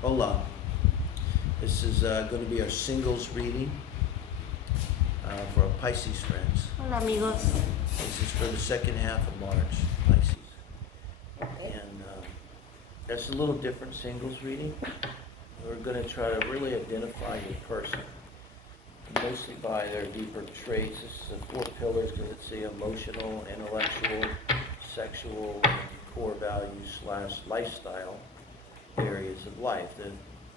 Hola. This is going to be our singles reading for our Pisces friends. Hola amigos. This is for the second half of March, Pisces. Okay. And that's a little different singles reading. We're going to try to really identify your person, mostly by their deeper traits. This is the 4 pillars because it's the emotional, intellectual, sexual, and core values / lifestyle areas of life. The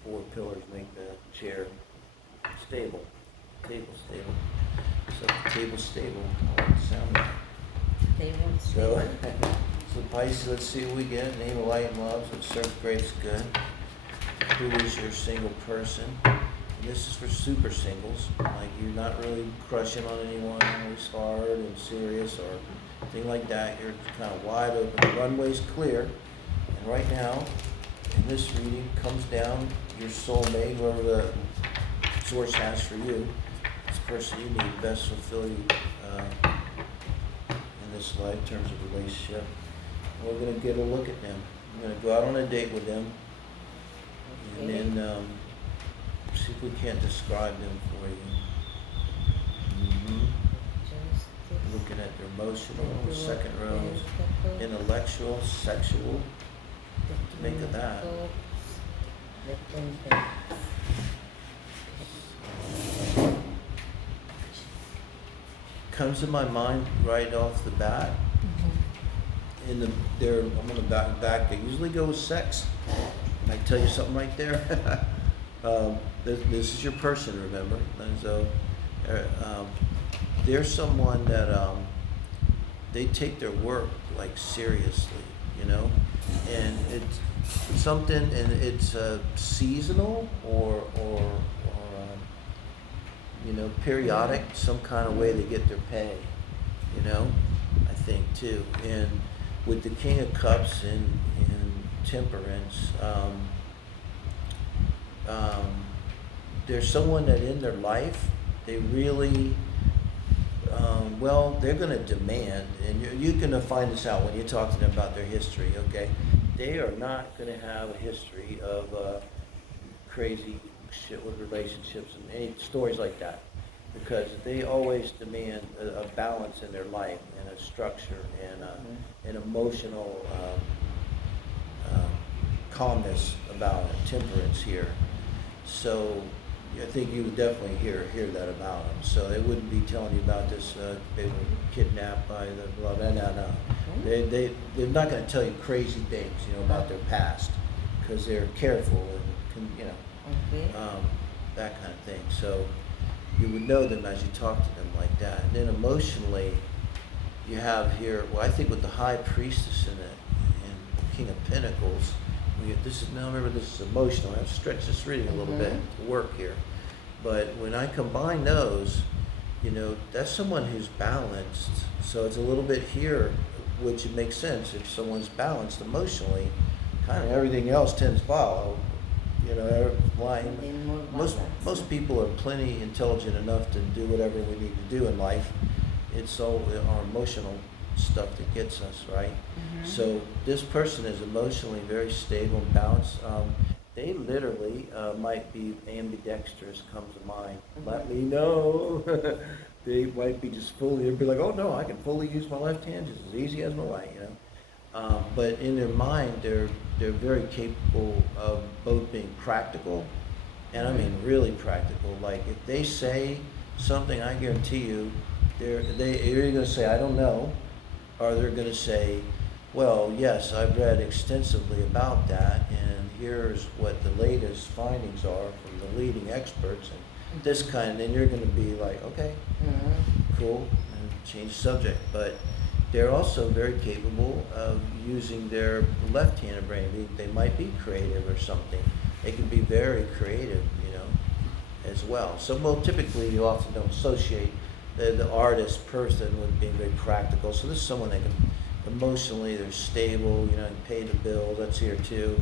4 pillars make the chair stable, table stable. So the table's stable, I like the sound of it. Table So, stable. so Pisces, let's see what we get. Name of light and love, so the 7th grade is good. Who is your single person? And this is for super singles, like you're not really crushing on anyone who's hard and serious or anything like that. You're kind of wide open. The runway's clear. And right now, in this reading, comes down your soulmate, whoever the source has for you. This person you need best fulfill you in this life in terms of relationship. And we're going to get a look at them. I'm going to go out on a date with them. And then see if we can't describe them for you. Looking at their emotional, second rows, intellectual, sexual. What to make of that? Comes to my mind right off the bat. I'm going to back. They usually go with sex. And I tell you something right there. This is your person, remember? And so there's someone that they take their work like seriously, you know, and it's something, and it's seasonal or you know, periodic, some kind of way they get their pay, you know, I think too. And with the King of Cups and Temperance, there's someone that in their life, they really, well, they're going to demand, and you can find this out when you talk to them about their history, okay? They are not going to have a history of crazy shit with relationships and any stories like that, because they always demand a balance in their life and a structure and an emotional calmness about it, temperance here. So I think you would definitely hear that about them. So they wouldn't be telling you about this. They were kidnapped by the blah blah. No. They're not going to tell you crazy things, you know, about their past, because they're careful and you know, that kind of thing. So you would know them as you talk to them like that. And then emotionally, you have here. Well, I think with the High Priestess in it and King of Pentacles. Now remember, this is emotional. I have to stretch this reading a little bit to work here. But when I combine those, you know, that's someone who's balanced. So it's a little bit here, which it makes sense. If someone's balanced emotionally, kind of everything else tends to follow. You know, most people are plenty intelligent enough to do whatever we need to do in life. It's all our emotional stuff that gets us, right? So this person is emotionally very stable and balanced. They literally might be ambidextrous, comes to mind. Let me know. They might be just fully, they'd be like, oh no, I can fully use my left hand just as easy as my right, you know. But in their mind, they're very capable of both being practical, and I mean really practical. Like if they say something, I guarantee you, they're either going to say, I don't know, or they're going to say, well, yes, I've read extensively about that, and here's what the latest findings are from the leading experts, and this kind, and you're going to be like, okay, cool, and change the subject. But they're also very capable of using their left-handed brain. They might be creative or something. They can be very creative, you know, as well. So, well, typically you often don't associate the artist person with being very practical. So this is someone that can emotionally, they're stable, you know, and pay the bills, that's here too.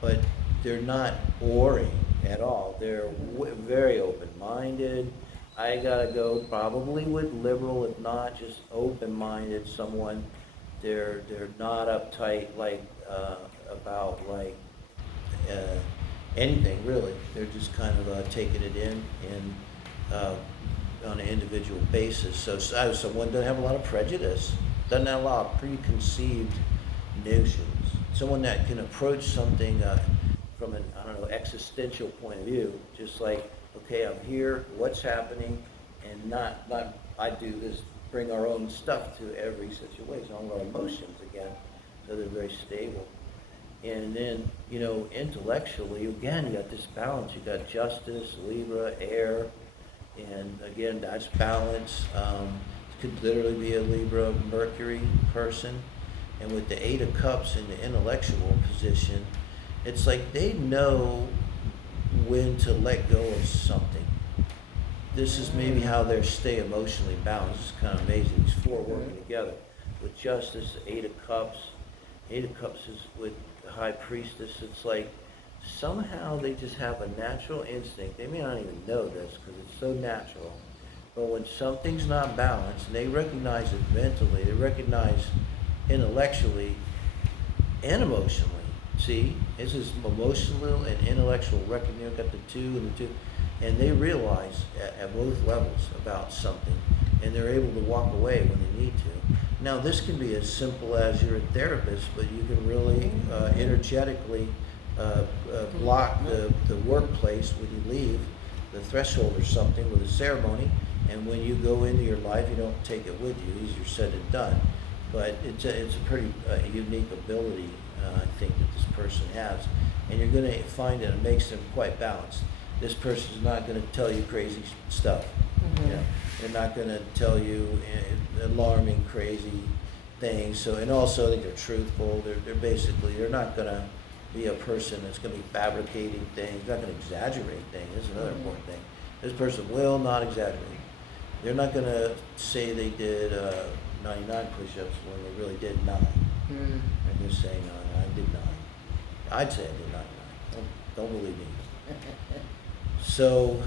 But they're not boring at all. They're very open-minded. I gotta go probably with liberal, if not just open-minded, someone. They're not uptight like about like anything really. They're just kind of taking it in and on an individual basis. So someone doesn't have a lot of prejudice, doesn't have a lot of preconceived notions. Someone that can approach something from an, I don't know, existential point of view, just like, okay, I'm here, what's happening, and not I do this, bring our own stuff to every situation, all our emotions again, so they're very stable. And then, intellectually, again, you got this balance. You got Justice, Libra, Air, and again, that's balance. It could literally be a Libra, Mercury person. And with the Eight of Cups in the intellectual position, it's like they know when to let go of something. This is maybe how they stay emotionally balanced. It's kind of amazing. These four working together. With Justice, the Eight of Cups. Eight of Cups is with the High Priestess. It's like somehow they just have a natural instinct. They may not even know this because it's so natural. But when something's not balanced, and they recognize it mentally, they recognize intellectually and emotionally. See, this is emotional and intellectual recognition. Got the two and the two. And they realize at both levels about something, and they're able to walk away when they need to. Now, this can be as simple as you're a therapist, but you can really energetically block the workplace when you leave, the threshold or something with a ceremony, and when you go into your life, you don't take it with you. Easier said than done. But it's a pretty unique ability, I think, that this person has. And you're going to find that it makes them quite balanced. This person's not going to tell you crazy stuff. They're not going to tell you alarming, crazy things. So, and also, I think they're truthful. They're basically, they're not going to be a person that's going to be fabricating things. They're not going to exaggerate things. This is another important thing. This person will not exaggerate. They're not going to say they did 99 push-ups when they really did 9. And they're saying, no, I did 9. I'd say I did 99. Don't believe me. So,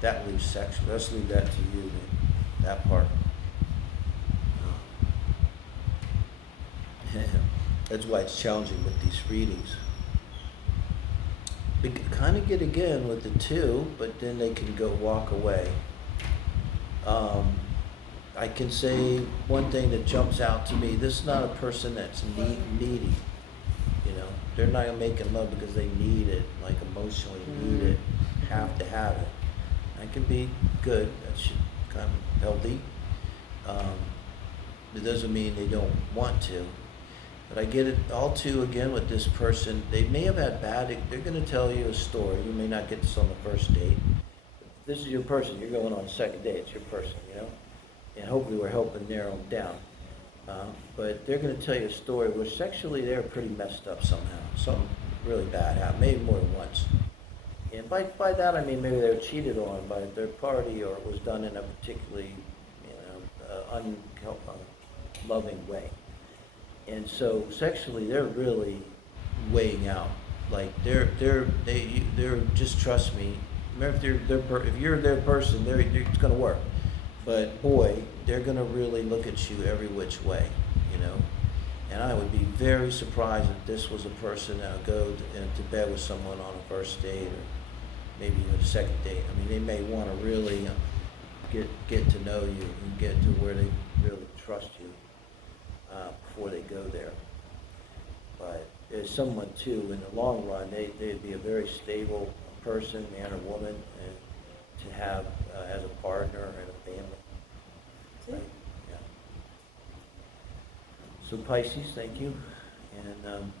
that leaves sexual. Let's leave that to you, that part. That's why it's challenging with these readings. They kind of get again with the 2, but then they can go walk away. I can say one thing that jumps out to me. This is not a person that's needy. They're not making love because they need it, like emotionally need it, have to have it. That can be good. That's kind of healthy. It doesn't mean they don't want to. But I get it all too again with this person. They may have had they're going to tell you a story. You may not get this on the first date. This is your person. You're going on a second date. It's your person, And hopefully we're helping narrow them down. But they're going to tell you a story where sexually they're pretty messed up somehow. Something really bad happened, maybe more than once. And by that I mean maybe they were cheated on by a third party, or it was done in a particularly, unloving way. And so sexually they're really weighing out. Like they're just, trust me. If you're their person, it's going to work. But boy, they're going to really look at you every which way, And I would be very surprised if this was a person that would go to bed with someone on a first date, or maybe even a second date. I mean, they may want to really get to know you and get to where they really trust you before they go there. But there's someone too, in the long run, they'd be a very stable person, man or woman, and to have as a partner and a family. Right? Yeah. So Pisces, thank you, and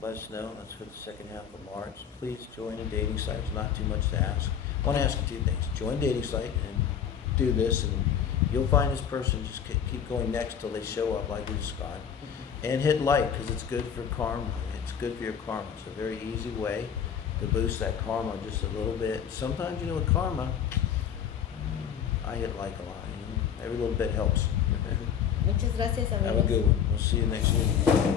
let us know. That's for the second half of March. Please join a dating site. It's not too much to ask. I want to ask you 2 things. Join a dating site and do this, and you'll find this person. Just keep going next till they show up like we described. And hit like, because it's good for karma. It's good for your karma. It's a very easy way to boost that karma just a little bit. Sometimes, with karma, I hit like a lot. Every little bit helps. Muchas gracias, amigos. Have a good one. We'll see you next week.